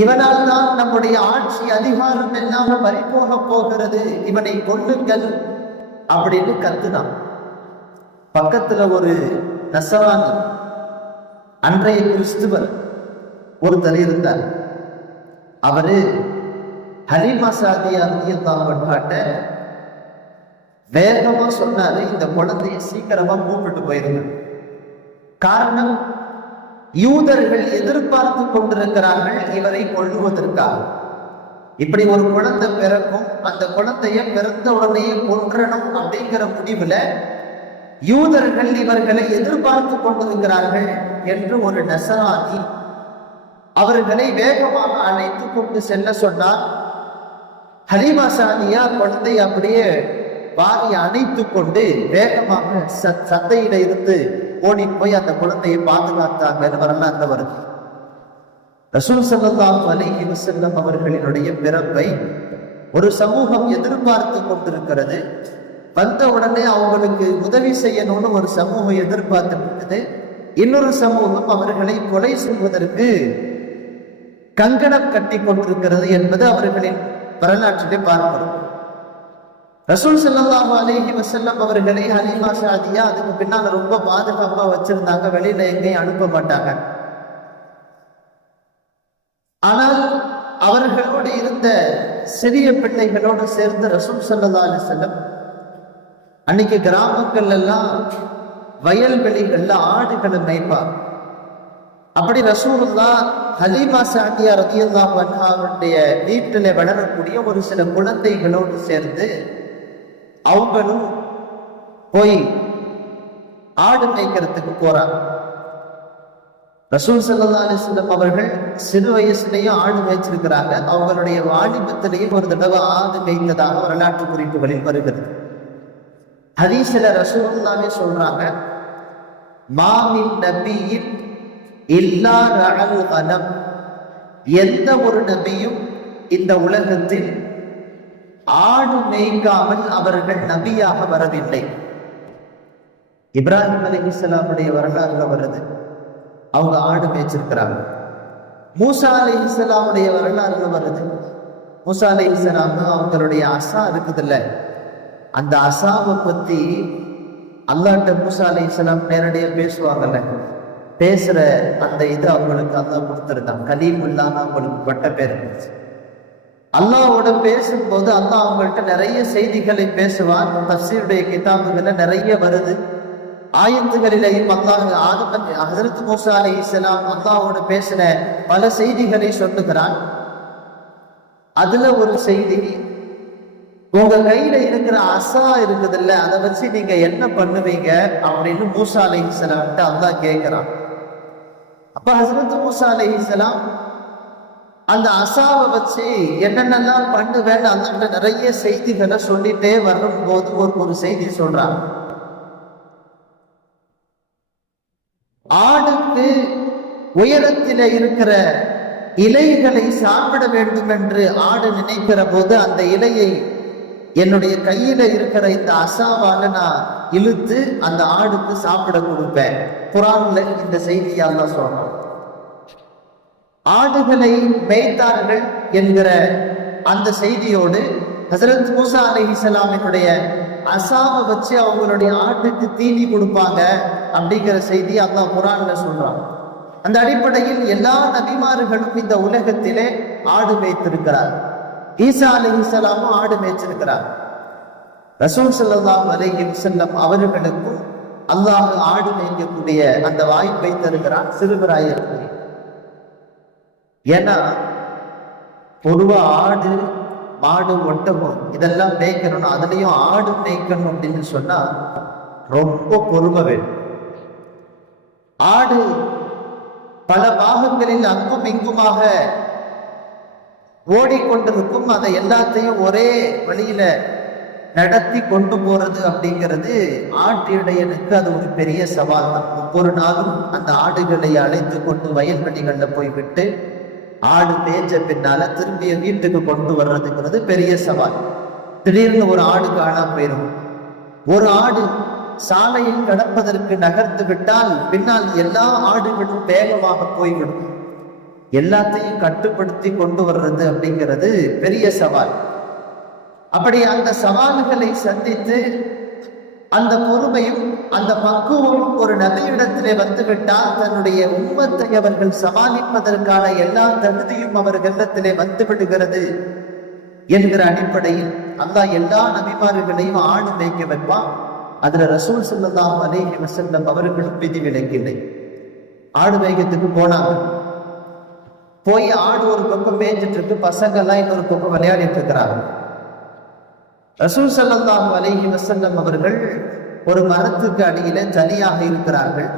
இவனால் தான் நம்முடைய ஆட்சி அதிகாரம் எல்லாம் பறிபோக போகிறது, இவனை கொல்லுங்கள் அப்படின்னு கத்துனான். பக்கத்துல ஒரு நசரானி, அன்றைய கிறிஸ்துவர் ஒருத்தர் இருந்தார். அவரு ஹலீமா சாதியா ரலியல்லாஹு அன்ஹாட்ட வேகமா சொன்னாரு, இந்த குழந்தைய சீக்கிரமா கூப்பிட்டு போயிருங்க. காரணம், யூதர்கள் எதிர்பார்த்து கொண்டிருக்கிறார்கள் இவரை கொல்லுவதற்காக. இப்படி ஒரு குழந்தை பிறக்கும், அந்த குழந்தைய பிறந்த உடனே கொன்றணும் அப்படிங்கிற முடிவுல யூதர்கள் இவர்களை எதிர்பார்த்து கொண்டிருக்கிறார்கள் என்று ஒரு நசரானி அவர்களை வேகமாக அழைத்து கொண்டு செல்ல சொன்னார். ஹலீமா சாதியா குழந்தை அப்படியே வாரி அணைத்து கொண்டு வேகமாக சந்தையில இருந்து ஓடி போய் அந்த குழந்தையை பாதுகாத்தாங்க வரலாற்று வருது. ரசூல் ஸல்லல்லாஹு அலைஹி வஸல்லம் அவர்களினுடைய பிறப்பை ஒரு சமூகம் எதிர்பார்த்து கொண்டிருக்கிறது. வந்த உடனே அவங்களுக்கு உதவி செய்யணும்னு ஒரு சமூகம் எதிர்பார்த்து, இன்னொரு சமூகம் அவர்களை கொலை செய்வதற்கு கங்கணம் கட்டி கொண்டிருக்கிறது என்பது அவர்களின் வரலாற்றிலே பார்க்கிறோம். ரசூல் ஸல்லல்லாஹு அலைஹி வஸல்லம் அவர்களை ஹலீமா சாதியா அதுக்கு பின்னால ரொம்ப பாதுகாப்பா வச்சிருந்தாங்க, வெளியில எங்கேயும் அனுப்ப மாட்டாங்க. ஆனால் அவர்களோடு இருந்த சிறிய பிள்ளைகளோடு சேர்ந்து ரசூல் ஸல்லல்லாஹு அலைஹி வஸல்லம் அன்னைக்கு கிராமங்கள் எல்லாம் வயல்வெளிகள்ல ஆடுகளை மேய்ப்பார். அப்படி ரசூலுல்லாஹ் ஹலீமா சாதியா ரலியல்லாஹு அன்ஹாவுடைய வீட்டில வளரக்கூடிய ஒரு சில குழந்தைகளோடு சேர்ந்து அவங்களும் போய் ஆடு மேய்க்கிறதுக்கு போறாங்க. ரசூல் ஸல்லல்லாஹு அலைஹி வஸல்லம் அவர்கள் சிறு வயசுலேயும் ஆடு மேய்ச்சிருக்கிறாங்க. அவங்களுடைய வாலிபத்திலேயும் ஒரு தடவை ஆடு மேய்த்ததாக வரலாற்று குறிப்புகளில் வருகிறது. ஹதீஸ்ல ரசூலுல்லாஹே சொல்றாங்க, மாமின் நபியின் இல்லா ரஅல் கனம், எந்த ஒரு நபியும் இந்த உலகத்தில் ஆடு மேய்க்காமல் அவர்கள் நபியாக வரவில்லை. இப்ராஹிம் அலைஹிஸ்ஸலாமுடைய வரலாறுல வருது, அவங்க ஆடு மேய்ச்சிருக்கிறாங்க. மூசா அலைஹிஸ்ஸலாமுடைய வரலாறுல வருது. மூசா அலைஹிஸ்ஸலாம் அவங்களுடைய அசா இருக்குதுல்ல, அந்த அசாவை பத்தி அல்லாஹ்ட்ட மூசா அலைஹிஸ்ஸலாம் நேரடியா பேசுவாங்கல்ல, பேசுற அந்த இது அவங்களுக்கு அல்லாஹ் கொடுத்துருக்கான். கலீமுல்லான்னு அவங்களுக்கு பட்ட பேர். அல்லாஹ்வோட பேசும்போது அல்லாஹ் அவங்கள்ட்ட நிறைய செய்திகளை பேசுவான். தஃசீருடைய கிதாபுகள்ல நிறைய வருது. ஆயத்துகளிலேயும் அல்லாஹ் ஹஜ்ரத் மூசா அலைஹிஸ்ஸலாம் அல்லாஹ்வோட பேசின பல செய்திகளை சொல்லுகிறான். அதுல ஒரு செய்தி, உங்க கையில இருக்கிற அசா இருக்குதுல்ல, அதை வச்சு நீங்க என்ன பண்ணுவீங்க அப்படின்னு மூசா அலைஹிஸ்ஸலாம்ட்ட அல்லாஹ் கேட்கிறான். அப்ப ஹஜ்ரத் மூசா அலைஹிஸ்ஸலாம் அந்த அசாவை வச்சு என்னென்னலாம் பண்ணுவேன்னு அல்லாஹ்ட்ட நிறைய செய்திகளை சொல்லிட்டே வரும்போது ஒரு செய்தி சொல்றான். ஆடுக்கு உயரத்தில இருக்கிற இலைகளை சாப்பிட வேண்டும் என்று ஆடு நினைக்கிற போது அந்த இலையை என்னுடைய கையில இருக்கிற இந்த அசாவால நான் இழுத்து அந்த ஆடுக்கு சாப்பிட கொடுப்பேன். குர்ஆன்ல இந்த செய்தியை அல்லாஹ் சொல்றான். ஆடுகளை மேய்த்தார்கள் என்கிற அந்த செய்தியோடு ஹஜ்ரத் மூசா அலைஹிஸ்ஸலாமினுடைய அசாவை வச்சு அவங்களுடைய ஆட்டுக்கு தீனி கொடுப்பாங்க அப்படிங்கிற செய்தி அல்லாஹ் குர்ஆன்ல சொல்றான். அந்த அடிப்படையில் எல்லா நபிமார்களும் இந்த உலகத்திலே ஆடு மேய்த்திருக்கிறார். ஈசா அலைஹிஸ்ஸலாமும் ஆடு மேய்ச்சிருக்கிறார். ரசூல் ஸல்லல்லாஹு அலைஹி வஸல்லம் அவர்களுக்கும் அல்லாஹ் ஆடு மேய்க்கக்கூடிய அந்த வாய்ப்பை தருகிறான் சிறுபிராயருக்கு. ஏன்னா பொதுவா ஆடு, மாடு, ஒட்டகம் இதெல்லாம் மேய்க்கணும், அதுலயும் ஆடு மேய்க்கணும் அப்படின்னு சொன்னா ரொம்ப பொறுமை வேணும். ஆடு பல பாகங்களில் அங்கும் இங்குமாக ஓடிக்கொண்டிருக்கும். அதை எல்லாத்தையும் ஒரே வழியில நடத்தி கொண்டு போறது அப்படிங்கிறது ஆட்டிடையனுக்கு அது ஒரு பெரிய சவால் தான். ஒவ்வொரு நாளும் அந்த ஆடுகளை அழைத்து கொண்டு வயல்வெளிகள்ல போய்விட்டு ஆடு மேய்ச்ச பின்னால திரும்பிய வீட்டுக்கு கொண்டு வர்றதுங்கிறது பெரிய சவால். திடீர்னு ஒரு ஆடு காணாம போயிடும். ஒரு ஆடு சாலையில் கடப்பதற்கு நகர்த்து விட்டால் பின்னால் எல்லா ஆடுகளும் வேகமாக போய்விடும். எல்லாத்தையும் கட்டுப்படுத்தி கொண்டு வர்றது அப்படிங்கிறது பெரிய சவால். அப்படி அந்த சவால்களை சந்தித்து அந்த பொறுமையும் அந்த பக்குவமும் ஒரு நபியிடத்திலே வந்துவிட்டால் தன்னுடைய உம்மத்தை அவர்கள் சமாளிப்பதற்கான எல்லா தகுதியும் அவர்களிடத்திலே வந்து விடுகிறது என்கிற அடிப்படையில் அல்லாஹ் எல்லா நபிமார்களையும் ஆடு மேய்க்க வைப்பான். அதுல ரசூல் ஸல்லல்லாஹு அலைஹி வஸல்லம் அவர்களும் விதிவிலக்கில்லை. ஆடு மேய்க்கிறதுக்கு போனாங்க. போய் ஆடு ஒரு பக்கம் மேய்ஞ்சிட்டு இருக்கு, பசங்க எல்லாம் இன்னொரு பக்கம் விளையாடிட்டு இருக்கிறாங்க. ரசூல் ஸல்லல்லாஹு அலைஹி வஸல்லம் அவர்கள் ஒரு மரத்துக்கு அடியில தனியாக இருக்கிறார்கள்.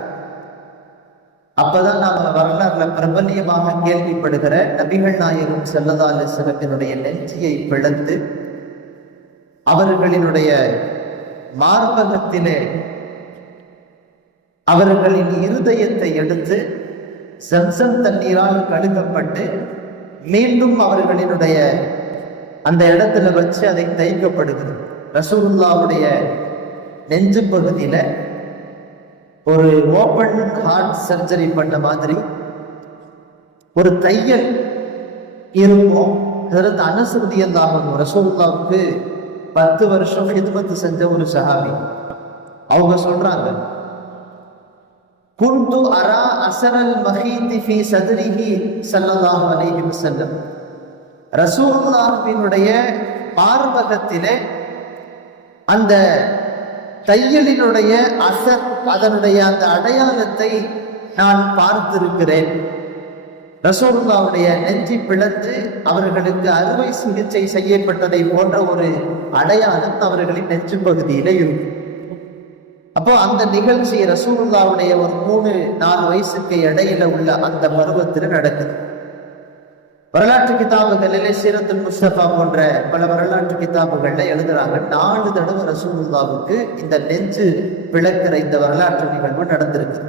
அப்பதான் நாம வரலாறுல பிரபல்யமாக கேள்விப்படுகிற நபிகள் நாயகம் ஸல்லல்லாஹு அலைஹி வஸல்லத்தினுடைய நெஞ்சியை பிளந்து அவர்களினுடைய மார்பகத்திலே அவர்களின் இருதயத்தை எடுத்து சம்சம் தண்ணீரால் கழுகப்பட்டு மீண்டும் அவர்களினுடைய அந்த இடத்துல வச்சு அதை தைக்கப்படுகிறது. ரசூலுல்லாஹ்வுடைய நெஞ்சு பகுதியில ஒரு ஓபன் ஹார்ட் சர்ஜரி பண்ண மாதிரி ஒரு தையல் இருக்கும். ஹஜ்ரத் அனஸ் ரலியல்லாஹு அன்ஹு ரசூலுல்லாஹ்வுக்கு 10 வருஷம் ஹித்மத் செஞ்ச ஒரு சஹாபி. அவங்க சொல்றாங்க, குந்து அரா அஸரல் மஹீதி ஃபீ ஸத்ரிஹி ஸல்லல்லாஹு அலைஹி வஸல்லம். ரசூலுல்லாஹ்வினுடைய மார்பகத்திலே அந்த தையலினுடைய அசர், அதனுடைய அந்த அடையாளத்தை நான் பார்த்திருக்கிறேன். ரசூலுல்லாஹ்வுடைய நெஞ்சி பிளந்து அவர்களுக்கு அறுவை சிகிச்சை செய்யப்பட்டதை போன்ற ஒரு அடையாளம் அவர்களின் நெஞ்சு பகுதியில இருக்கும். அப்போ அந்த நிகழ்ச்சி ரசூலுல்லாஹ்வுடைய ஒரு 3-4 வயசுக்கு இடையில உள்ள அந்த பருவத்தில் நடக்குது. வரலாற்று கிதாபுகளிலே சீரத்துல் முஸ்தபா போன்ற பல வரலாற்று கிதாபுகள்ல எழுதுறாங்க, 4 தடவை ரசூலுல்லாஹ்வுக்கு இந்த நெஞ்சு பிளக்கிற இந்த வரலாற்று நிகழ்வு நடந்திருக்கு.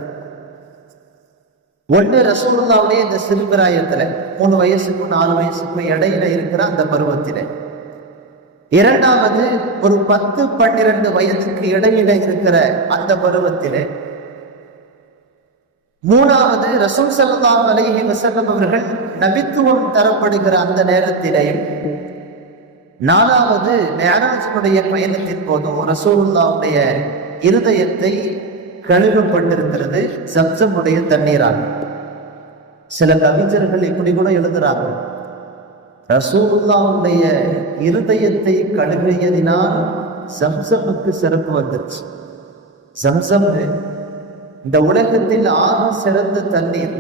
ஒன்று ரசூலுல்லாஹ்வுடைய இந்த சிறுபிராயத்துல 3 வயசுக்கும் 4 வயசுக்கும் இடையில இருக்கிற அந்த பருவத்தில. இரண்டாவது ஒரு 10-12 வயதுக்கு இடையில இருக்கிற அந்த பருவத்திலே. மூணாவது, ரசூல் ஸல்லல்லாஹு அலைஹி வஸல்லம் அவர்கள் நபித்துவம் தரப்படுகிற அந்த நேரத்திலேயும், நாலாவது மிஅராஜுடைய பயணத்தின் போதும் ரசூலுல்லாஹ்வுடைய இருதயத்தை கழுவப்பட்டிருக்கிறது ஜம்சமுடைய தண்ணீரால். சில கவிஞர்கள் இப்படி கூட எழுதுறாங்க, ரசூலுல்லாஹ்வுடைய இருதயத்தை கழுவியதினால் ஜம்சமுக்கு சிறப்பு வந்துருச்சு. ஜம்சம் இந்த உலகத்தில் ஆக சிறந்த தண்ணீர்.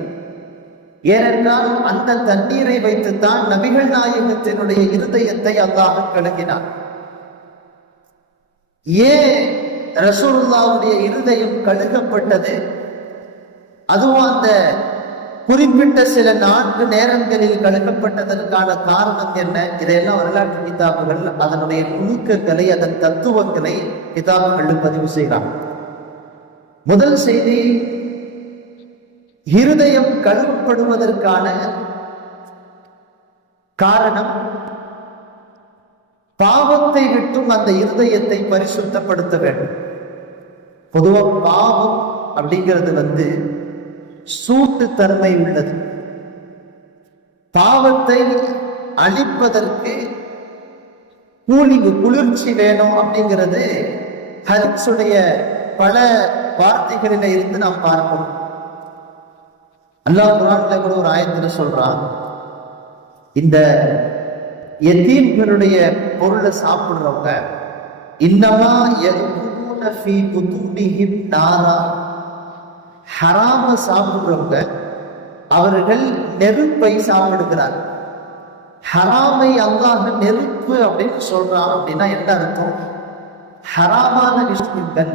ஏனென்றால் அந்த தண்ணீரை வைத்துத்தான் நபிகள் நாயகத்தினுடைய இருதயத்தை அல்லாஹ் கழுவினார். ஏன் ரசூலுல்லாஹ்வுடைய இருதயம் கழுகப்பட்டது? அதுவும் அந்த குறிப்பிட்ட சில 4 நேரங்களில் கழுகப்பட்டதற்கான காரணம் என்ன? இதையெல்லாம் வரலாற்று கிதாபுகள் அதனுடைய நுணுக்கங்களை, அதன் தத்துவங்களை கிதாபுகள் பதிவு செய்கிறாங்க. முதல் செய்தி, இருதயம் கழுவப்படுவதற்கான காரணம் பாவத்தை விட்டும் அந்த இருதயத்தை பரிசுத்தப்படுத்த வேண்டும். பொதுவாக பாவம் அப்படிங்கிறது சூட்டு தன்மை உள்ளது. பாவத்தை அழிப்பதற்கு குளிர்ச்சி வேணும் அப்படிங்கிறது ஹதீஸுடைய பல வார்த்தைகளில இருந்து நாம் பார்ப்போம். அல்லாஹ் குர்ஆன்ல கூட ஒரு ஆயத்துல சொல்றான், இந்த யதீம்களுடைய பொருளை சாப்பிடுறவங்க இன்னமா யதுகுன ஃபீ புதூனிஹிம் நாரா, ஹராம சாப்பிடுறவங்க அவர்கள் நெருப்பை சாப்பிடுகிறார். ஹராமை அல்லாஹ் நெருப்பு அப்படின்னு சொல்றான். அப்படின்னா என்ன அர்த்தம்? ஹராமான விஷயங்கள்,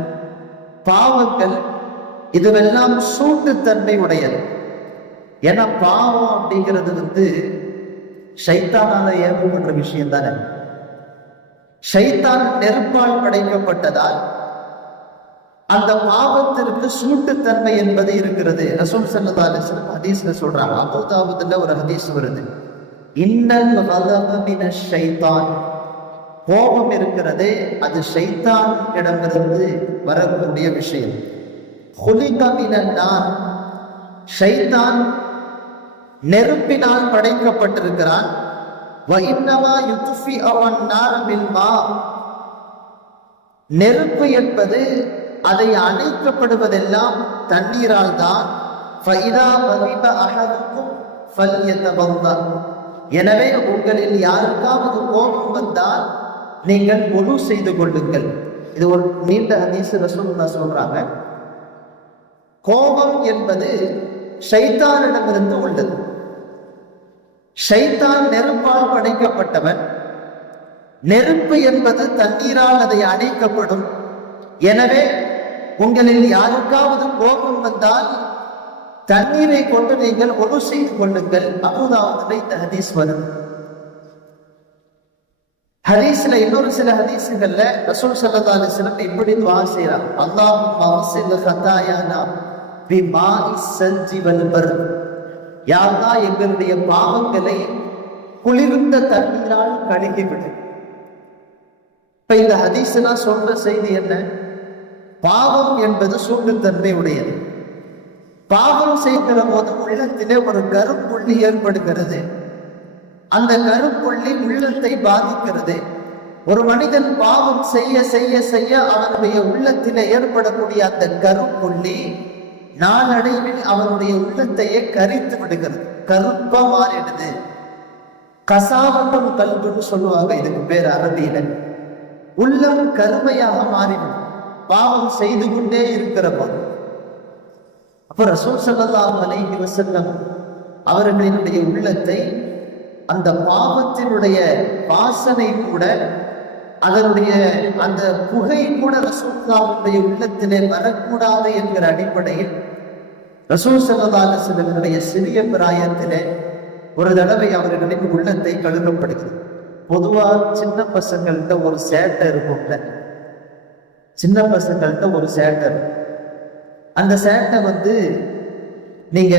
பாவங்கள் இதுவெல்லாம் சூட்டுத்தன்மை உடையது. ஏன்னா பாவம் அப்படிங்கிறது ஷைத்தானால ஏற்படுற விஷயம் தானே. ஷைத்தான் நெருப்பால் படைக்கப்பட்டதால் அந்த பாவத்திற்கு சூட்டுத்தன்மை என்பது இருக்கிறது. ரசூல் ஸல்லல்லாஹு அலைஹி வஸல்லம் ஹதீஸ்ல சொல்றாங்க, அபூ தாவூதுல ஒரு ஹதீஸ் வருது, இன்னல் கலப மினஷ் ஷைத்தான், கோபம் இருக்கிறதே அது ஷைத்தான் இடமிருந்து வரக்கூடிய விஷயம். குலிக மினன் நார், ஷைத்தான் நெருப்பினால் படைக்கப்பட்டிருக்கிறான். வ இன்னமா யுத்ஃபிஉ அன்-நார் பில் மா, நெருப்பு என்பது அதை அணைக்கப்படுவதெல்லாம் தண்ணீரால் தான். ஃபஇதா வலிப அஹதுக்கும் ஃபல்யதவல்லா, எனவே உங்களில் யாருக்காவது கோபம் வந்தால் நீங்கள் ஒது செய்து கொள்ளுங்கள். இது ஒரு நீண்ட ஹதீஸ். ரசூலுல்லாஹ் சொல்றாங்க, கோபம் என்பது ஷைத்தானிடமிருந்து உள்ளது. ஷைத்தான் நெருப்பால் படைக்கப்பட்டவன். நெருப்பு என்பது தண்ணீரால் அதை அணைக்கப்படும். எனவே உங்களில் யாருக்காவது கோபம் வந்தால் தண்ணீரை கொண்டு நீங்கள் ஒது செய்து கொள்ளுங்கள். அபூ தாவூதுல இந்த ஹதீஸ் வரும். ஹதீஸ்ல இன்னொரு சில ஹதீஸ்கள்ல ரசூல் ஸல்லல்லாஹு அலைஹி வஸல்லம் இப்படி துஆ செய்றாங்க, அல்லாஹும்ம வஸில் ஹதாயானா பிமாஇஸ் ஸல்ஜி வல் பர்த், யா அல்லாஹ் எங்களுடைய பாவங்களை குளிர்ந்த தண்ணீரால் கழுகிவிடு. இப்ப இந்த ஹதீஸ்னா சொல்ற செய்தி என்ன? பாவம் என்பது சூட்டுத்தன்மை உடையது. பாவம் செய்கிற போது உள்ளத்திலே ஒரு கருப்புள்ளி ஏற்படுகிறது. அந்த கருப்புள்ளி உள்ளத்தை பாதிக்கிறது. ஒரு மனிதன் பாவம் செய்ய செய்ய செய்ய அவனுடைய உள்ளத்திலே ஏற்படக்கூடிய அந்த கருப்புள்ளி நாளடைவில் அவனுடைய உள்ளத்தையே கரித்து விடுகிறது, கருப்பா மாறிடுது. கசாவட்டம் கல்புன்னு சொல்லுவாங்க, இதுக்கு பேர் அரபியில. உள்ளம் கருமையாக மாறிவிடும் பாவம் செய்து கொண்டே இருக்கிற போது. அப்ப ரசூல் ஸல்லல்லாஹு அலைஹி வஸல்லம் அவர்களினுடைய உள்ளத்தை அந்த பாவத்தினுடைய வாசனை கூட, அதனுடைய அந்த புகை கூட ரசூலுல்லாஹ்வுடைய உள்ளத்திலே வரக்கூடாது என்கிற அடிப்படையில் ரசூல் ஸல்லல்லாஹு அலைஹி வஸல்லம் சிறிய பிராயத்திலே ஒரு தடவை அவர்களின் உள்ளத்தை கழுவப்படுகிறது. பொதுவா சின்ன பசங்கள்கிட்ட ஒரு சேட்டை இருக்கும்ல, சின்ன பசங்கள்கிட்ட ஒரு சேட்டை, அந்த சேட்டை நீங்க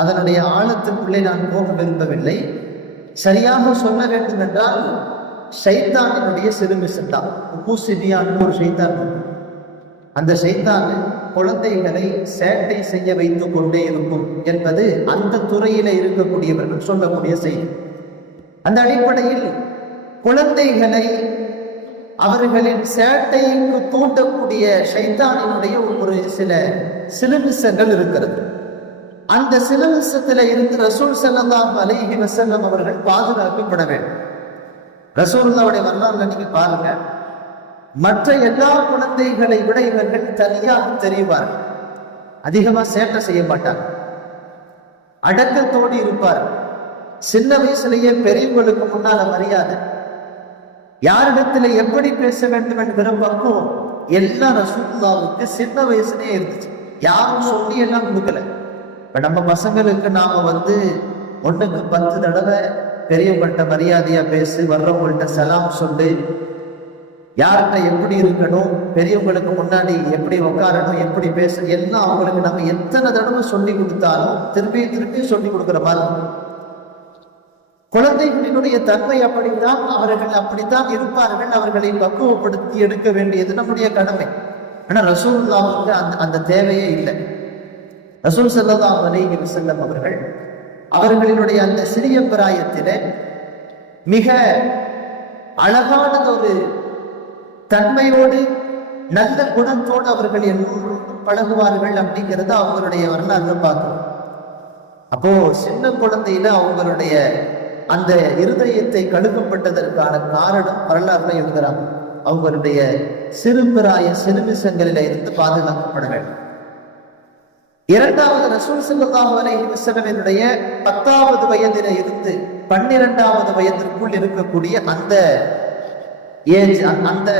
அதனுடைய ஆழத்துக்குள்ளே நான் போக விரும்பவில்லை. சரியாக சொல்ல வேண்டும் என்றால் ஷைத்தானினுடைய சிறுமிசன் தான். உப்பு சிபியான்னு ஒரு ஷைத்தான். அந்த ஷைத்தான் குழந்தைகளை சேட்டை செய்ய வைத்துக் கொண்டே இருக்கும் என்பது அந்த துறையில இருக்கக்கூடியவர்கள் சொல்லக்கூடிய செய்தி. அந்த அடிப்படையில் குழந்தைகளை அவர்களின் சேட்டைக்கு தூண்டக்கூடிய ஷைத்தானினுடைய ஒரு சில சிலுமிசங்கள் இருக்கிறது. அந்த சிலுமிசத்துல இருந்து ரசூல் ஸல்லல்லாஹு அலைஹி வஸல்லம் அவர்கள் பாதுகாக்கப்பட வேண்டும். ரசூலுல்லாஹ்வுடைய வரலாறுல நீங்க பாருங்க, மற்ற எல்லா குழந்தைகளை விட இவர்கள் தனியாக தெரிவார்கள். அதிகமா சேட்டை செய்ய மாட்டாங்க, அடக்கத்தோடு இருப்பார். சின்ன வயசுலேயே பெரியவங்களுக்கு முன்னால மரியாதை, யாரிடத்துல எப்படி பேச வேண்டும் என்கிற பக்குவம் எல்லாம் ரசூலுல்லாஹ்வுக்கு சின்ன வயசுலயே இருந்துச்சு. யாரும் சொல்லி எல்லாம் கொடுக்கல. இப்ப நம்ம பசங்களுக்கு நாம 1க்கு 10 தடவை பெரியவங்கள்ட்ட மரியாதையா பேசு, வர்றவங்கள்ட்ட சலாம் சொல்லு, யார்கிட்ட எப்படி இருக்கணும், பெரியவங்களுக்கு முன்னாடி எப்படி உட்காரணும், எப்படி பேச, எல்லாம் அவங்களுக்கு நம்ம எத்தனை தடவை சொல்லி கொடுத்தாலும் திருப்பி சொல்லி கொடுக்குற மாதிரி. குழந்தைகளினுடைய தன்மை அப்படித்தான், அவர்கள் அப்படித்தான் இருப்பார்கள். அவர்களை பக்குவப்படுத்தி எடுக்க வேண்டியது நம்முடைய கடமை. ஆனா ரசூலுல்லாஹ்வுக்கு அந்த தேவையே இல்லை. ரசூல் ஸல்லல்லாஹு அலைஹி வஸல்லம் அவர்களினுடைய அந்த சிறிய பிராயத்திலே மிக அழகானதொரு தன்மையோடு நல்ல குணத்தோடு அவர்கள் எல்லோரும் பழகுவார்கள் அப்படிங்கிறத அவங்களுடைய வரலாறு பார்க்கிறோம். அப்போ சின்ன குழந்தையில அவங்களுடைய அந்த இருதயத்தை கழுகப்பட்டதற்கான காரணம் வரலாறுல எழுதுறாங்க. அவங்களுடைய சிறுபிராய சிறுமிசங்களில இருந்து பாதுகாக்கப்பட வேண்டும். இரண்டாவது, ரசூல் ஸல்லல்லாஹு அலைஹி வஸல்லம் 10வது வயதில இருந்து 12வது வயதிற்குள் இருக்கக்கூடிய அந்த ஏஜ், அந்த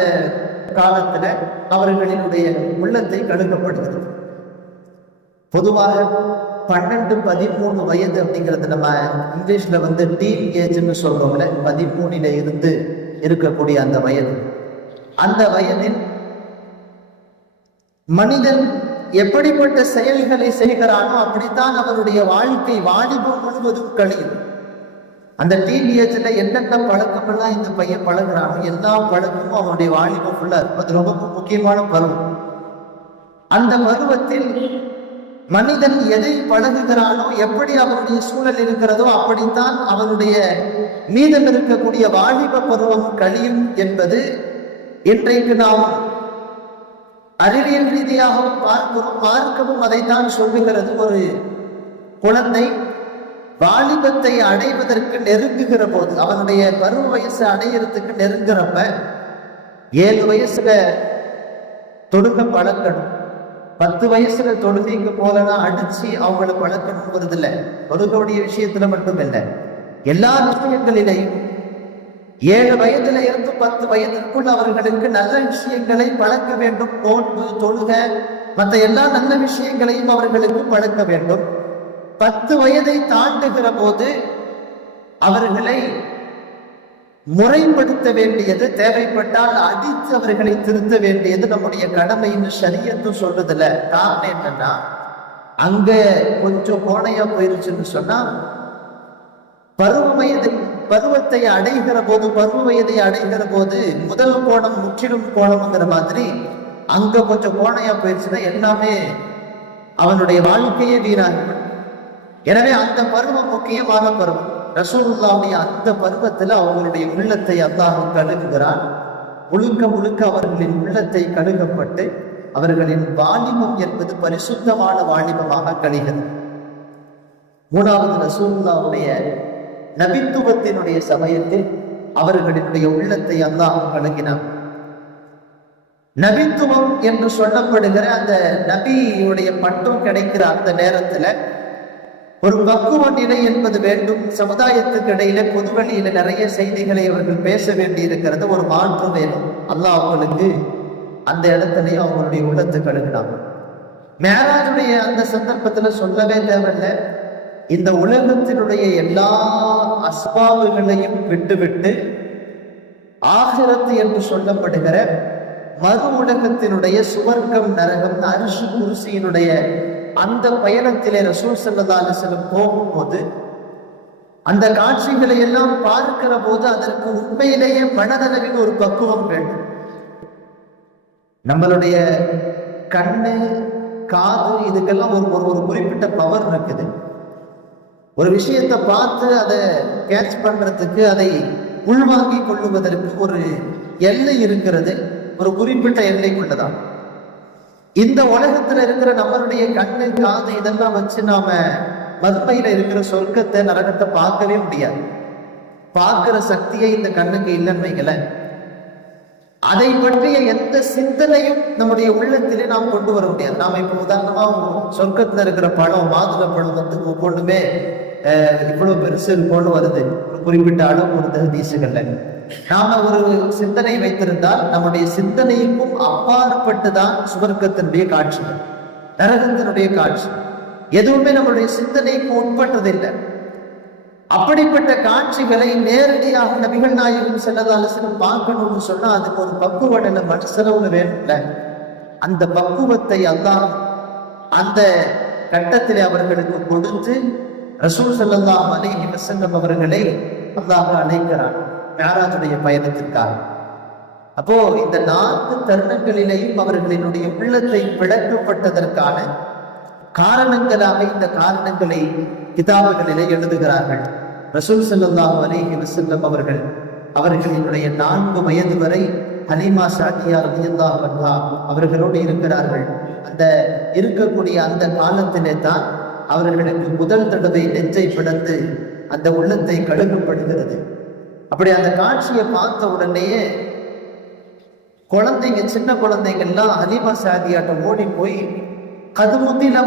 காலத்துல அவர்களினுடைய உள்ளத்தை கழுகப்படுகிறது. பொதுவாக 12-13 வயது அப்படிங்கிறது நம்ம இங்கிலீஷ்ல டீன் ஏஜ்னு சொல்றோம்ல, 13ல இருந்து இருக்கக்கூடிய அந்த வயது. அந்த வயதில் மனிதன் எப்படிப்பட்ட செயல்களை செய்கிறானோ அப்படித்தான் அவருடைய வாழ்க்கை வாலிபம் முழுவதும் கழியும். அந்த டீன் ஏஜ்ல என்னென்ன பழக்கமெல்லாம் இந்த பையன் பழகிறானோ எல்லா பழக்கமும் அவனுடைய வாலிபம் ஃபுல்லா இருக்கும். அது ரொம்ப முக்கியமான பருவம். அந்த பருவத்தில் மனிதன் எதை பழகுகிறானோ, எப்படி அவனுடைய சூழல் இருக்கிறதோ அப்படித்தான் அவனுடைய மீதம் இருக்கக்கூடிய வாலிப பருவம் கழியும் என்பது இன்றைக்கு நாம் அறிவியல் ரீதியாகவும் பார்க்கிறோம். மார்க்கமும் அதைத்தான் சொல்லுகிறது. ஒரு குழந்தை வாலிபத்தை அடைவதற்கு நெருங்குகிற போது, அவனுடைய பருவ வயசு அடையிறதுக்கு நெருங்குறப்ப 7 வயசுல தொடுக்க பழக்கணும். 10 வயசுல தொழுகைக்கு போலனா அடிச்சு அவங்களை பழக்கணுங்கிறது இல்லை. தொழுகையுடைய விஷயத்துல மட்டும் இல்லை, எல்லா விஷயங்களிலையும் 7 வயதுல இருந்து 10 வயதிற்குள் அவர்களுக்கு நல்ல விஷயங்களை பழக்க வேண்டும். நோன்பு, தொழுகை, மற்ற எல்லா நல்ல விஷயங்களையும் அவர்களுக்கு பழக்க வேண்டும். 10 வயதை தாண்டுகிற போது அவர்களை முறைப்படுத்த வேண்டியது, தேவைப்பட்டால் அடித்து அவர்களை திருத்த வேண்டியது நம்முடைய கடமைன்னு ஷரியத்தும் சொல்றதில்ல. காரணம் என்னன்னா, அங்க கொஞ்சம் கோணையா போயிருச்சுன்னு சொன்னா பருவத்தை அடைகிற போது முதல் கோணம் முற்றிலும் கோணம்ங்கிற மாதிரி அங்க கொஞ்சம் கோணையா போயிருச்சுன்னா எல்லாமே அவனுடைய வாழ்க்கையே வீணாகிடும். எனவே அந்த பருவம் முக்கியமான பருவம். ரசூலுல்லாஹ்வுடைய அந்த பருவத்துல அவங்களுடைய உள்ளத்தை அல்லாஹ் கழுகுகிறான். முழுக்க அவர்களின் உள்ளத்தை கழுகப்பட்டு அவர்களின் வாலிபம் என்பது பரிசுத்தமான வாலிபமாக கழிகிறது. மூணாவது, ரசூலுல்லாஹ்வுடைய நபித்துவத்தினுடைய சமயத்தில் அவர்களினுடைய உள்ளத்தை அல்லாஹ் கழுகினான். நபித்துவம் என்று சொல்லப்படுகிற அந்த நபியுடைய பட்டம் கிடைக்கிற அந்த நேரத்துல ஒரு பக்குவ நிலை என்பது வேண்டும். சமுதாயத்துக்கு இடையில பொதுவெளியில நிறைய செய்திகளை அவர்கள் பேச வேண்டி இருக்கிறது. ஒரு மாற்றம் வேணும். அல்லாஹ் அவங்களுக்கு அந்த இடத்துலயும் அவங்களுடைய உள்ளத்தை கழுகினாங்க. மேராஜுடைய அந்த சந்தர்ப்பத்துல சொல்லவே தேவையில்லை. இந்த உலகத்தினுடைய எல்லா அஸ்பாபுகளையும் விட்டுவிட்டு ஆகிரத்து என்று சொல்லப்படுகிற மறு உலகத்தினுடைய சுவர்க்கம், நரகம், அரிசி குருசியினுடைய அந்த பயணத்திலே ரசூல் ஸல்லல்லாஹு அலைஹி வஸல்லம் போகும்போது அந்த காட்சிகளை எல்லாம் பார்க்கிற போது அதற்கு உண்மையிலேயே மனதளவில் ஒரு பக்குவம் வேண்டும். நம்மளுடைய கண்ணு காது, இதுக்கெல்லாம் ஒரு குறிப்பிட்ட பவர் இருக்குது. ஒரு விஷயத்தை பார்த்து அதை கேட்ச் பண்றதுக்கு, அதை உள்வாங்கி கொள்ளுவதற்கு ஒரு எல்லை இருக்கிறது, ஒரு குறிப்பிட்ட எல்லைக்குள்ளதான். இந்த உலகத்துல இருக்கிற நம்மளுடைய கண்ணு காது இதெல்லாம் வச்சு நாம மறுமையில இருக்கிற சொர்க்கத்தை நரகத்தை பார்க்கவே முடியாது. பார்க்கிற சக்தியை இந்த கண்ணுக்கு இல்லைன்னு வைக்கல. அதை பற்றிய எந்த சிந்தனையும் நம்முடைய உள்ளத்திலே நாம் கொண்டு வர முடியாது. நாம இப்ப உதாரணமா சொர்க்கத்துல இருக்கிற பழம், மாதுளை பழம் வந்து ஒவ்வொன்றுமே இவ்வளவு பெருசு போல வருது, ஒரு குறிப்பிட்ட அளவு ஒரு ஹதீஸுகள்ல. நாம ஒரு சிந்தனை வைத்திருந்தால் நம்முடைய சிந்தனைக்கும் அப்பாற்பட்டுதான் சுவர்க்கத்தினுடைய காட்சி, நரகத்தினுடைய காட்சி. எதுவுமே நம்முடைய சிந்தனைக்கு உட்பட்டதில்லை. அப்படிப்பட்ட காட்சிகளை நேரடியாக நபிகள் நாயகம் ஸல்லல்லாஹு அலைஹி வஸல்லம் பார்க்கணும்னு சொன்னா அதுக்கு ஒரு பக்குவம் என்ன மனசுல வேணும்ல. அந்த பக்குவத்தை அல்லாஹ் அந்த கட்டத்திலே அவர்களுக்கு கொடுத்து ரசூல் ஸல்லல்லாஹு அலைஹி வஸல்லம் அவர்களை அல்லாஹ் அழைக்கிறான் மிஅராஜுடைய பயணத்திற்காக. அப்போ இந்த 4 தருணங்களிலேயும் அவர்களினுடைய உள்ளத்தை பிளக்கப்பட்டதற்கான காரணங்களாக இந்த காரணங்களை கிதாபுகளிலே எழுதுகிறார்கள். ரசூல் ஸல்லல்லாஹு அலைஹி வஸல்லம் அவர்களினுடைய 4 வயது வரை ஹலீமா ஸஅதியா ரலியல்லாஹு அன்ஹா அவர்களோடு இருக்கிறார்கள். அந்த இருக்கக்கூடிய அந்த காலத்திலே தான் அவர்களுக்கு முதல் தடவை நெஞ்சை பிளந்து அந்த உள்ளத்தை கழுகப்படுகிறது. அப்படி அந்த காட்சியை பார்த்த உடனேயே குழந்தைங்க, சின்ன குழந்தைங்கள்லாம் ஹலீமா ஸஅதியாட்ட ஓடி போய் கதுமுத்தில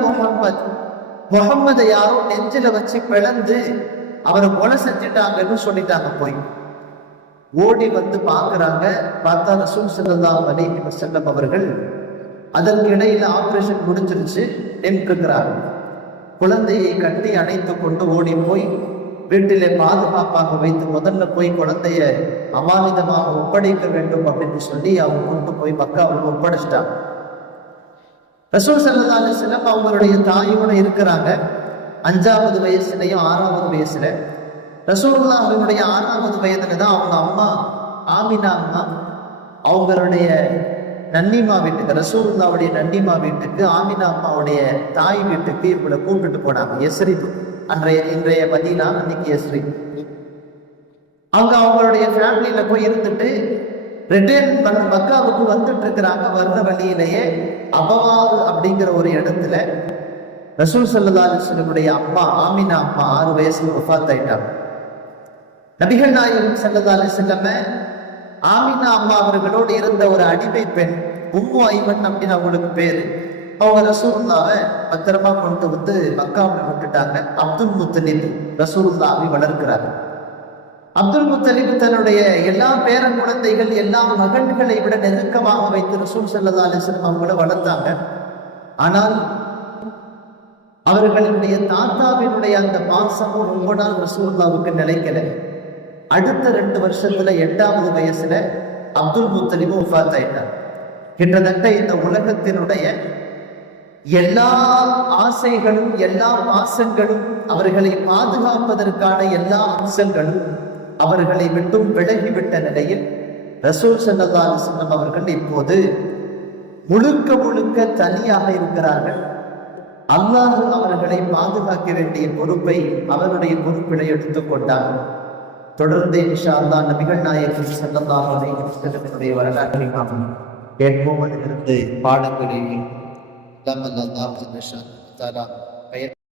முகம்மதை யாரோ நெஞ்சில வச்சு பிளந்து அவரை கொலை செஞ்சுட்டாங்கன்னு சொல்லிட்டாங்க. போய் ஓடி வந்து பார்க்குறாங்க. பார்த்தா ரசூல் ஸல்லல்லாஹு அலைஹி வஸல்லம் அவர்கள் அதற்கு இடையில ஆபரேஷன் முடிஞ்சிருச்சு இருக்கிறாங்க. குழந்தையை கட்டி அணைத்து கொண்டு ஓடி போய் வீட்டிலே பாதுகாப்பாக வைத்து முதல்ல போய் குழந்தைய அமானிதமாக ஒப்படைக்க வேண்டும் அப்படின்னு சொல்லி அவங்க கொண்டு போய் மக்காவில் ஒப்படைச்சிட்டாங்க. ரசூல் ஸல்லல்லாஹு அலைஹி வஸல்லம் அவங்களுடைய தாயோட இருக்கிறாங்க. 5வது வயசுலையும் 6வது வயசுல. ரசூலுல்லாஹினுடைய 6வது வயதுல தான் அவங்க அம்மா ஆமினா அம்மா அவங்களுடைய நன்னிமா வீட்டுக்கு, ரசூலுல்லாஹுடைய நன்னிமா வீட்டுக்கு, ஆமினா அம்மாவுடைய தாய் வீட்டுக்கு இவங்களை கூப்பிட்டு போனாங்க. யஸ்ரிப், இன்றைய மதீனா, அன்னைக்கு யஸ்ரிப். அவங்க அவங்களுடைய ஃபேமிலியில போய் இருந்துட்டு ரிட்டர்ன் மக்காவுக்கு வந்துட்டு இருக்கிறாங்க. வர்ற வழியிலேயே அபவாது அப்படிங்கிற ஒரு இடத்துல ரசூல் ஸல்லல்லாஹு அலைஹி வஸல்லம் அம்மா ஆமினா அம்மா 6 வயசுல வஃபாத் ஆயிட்டாங்க. நபிகள் நாயகம் ஸல்லல்லாஹு அலைஹி வஸல்லம் ஆமினா அம்மா அவர்களோடு இருந்த ஒரு அடிமை பெண் உம்மு ஐமன் அப்படின்னு அவங்களுக்கு பேரு. அவங்க ரசூலுல்லாவை பத்திரமா கொண்டு வந்து மக்காவில் விட்டுட்டாங்க. அப்துல் முத்தலிப் ரசூலுல்லாவை வளர்க்கிறாங்க. அப்துல் முத்தலிப் தன்னுடைய எல்லா பேர குழந்தைகள், எல்லா மகன்களை விட நெருக்கமாக வைத்து ரசூல் ஸல்லல்லாஹு அலைஹி வஸல்லம் அவங்கள வளர்த்தாங்க. ஆனால் அவர்களுடைய தாத்தாவினுடைய அந்த பாசமும் ரொம்ப நாள் ரசூலுல்லாவுக்கு நிலைக்கல. அடுத்த 2 வருஷத்துல 8வது வயசுல அப்துல் முத்தலிப் வஃபாத் ஆயிட்டார். கிட்டத்தட்ட இந்த உலகத்தினுடைய எல்லா ஆசைகளும் எல்லா பாசங்களும் அவர்களை பாதுகாப்பதற்கான எல்லா அம்சங்களும் அவர்களை விட்டும் விலகிவிட்ட நிலையில் ரசூல் ஸல்லல்லாஹு அலைஹி வஸல்லம் அவர்கள் இப்போது முழுக்க தனியாக இருக்கிறார்கள். அல்லாஹ் அவர்களை பாதுகாக்க வேண்டிய பொறுப்பை அவருடைய பொறுப்பினை எடுத்துக்கொண்டார். தொடர்ந்து இன்ஷா அல்லாஹ் நபிகள் நாயகம் ஸல்லல்லாஹு அலைஹி வஸல்லமுடைய வரலாற்றை நாம் கேட்போம். அதிலிருந்து பாடங்களை அல்லாஹ்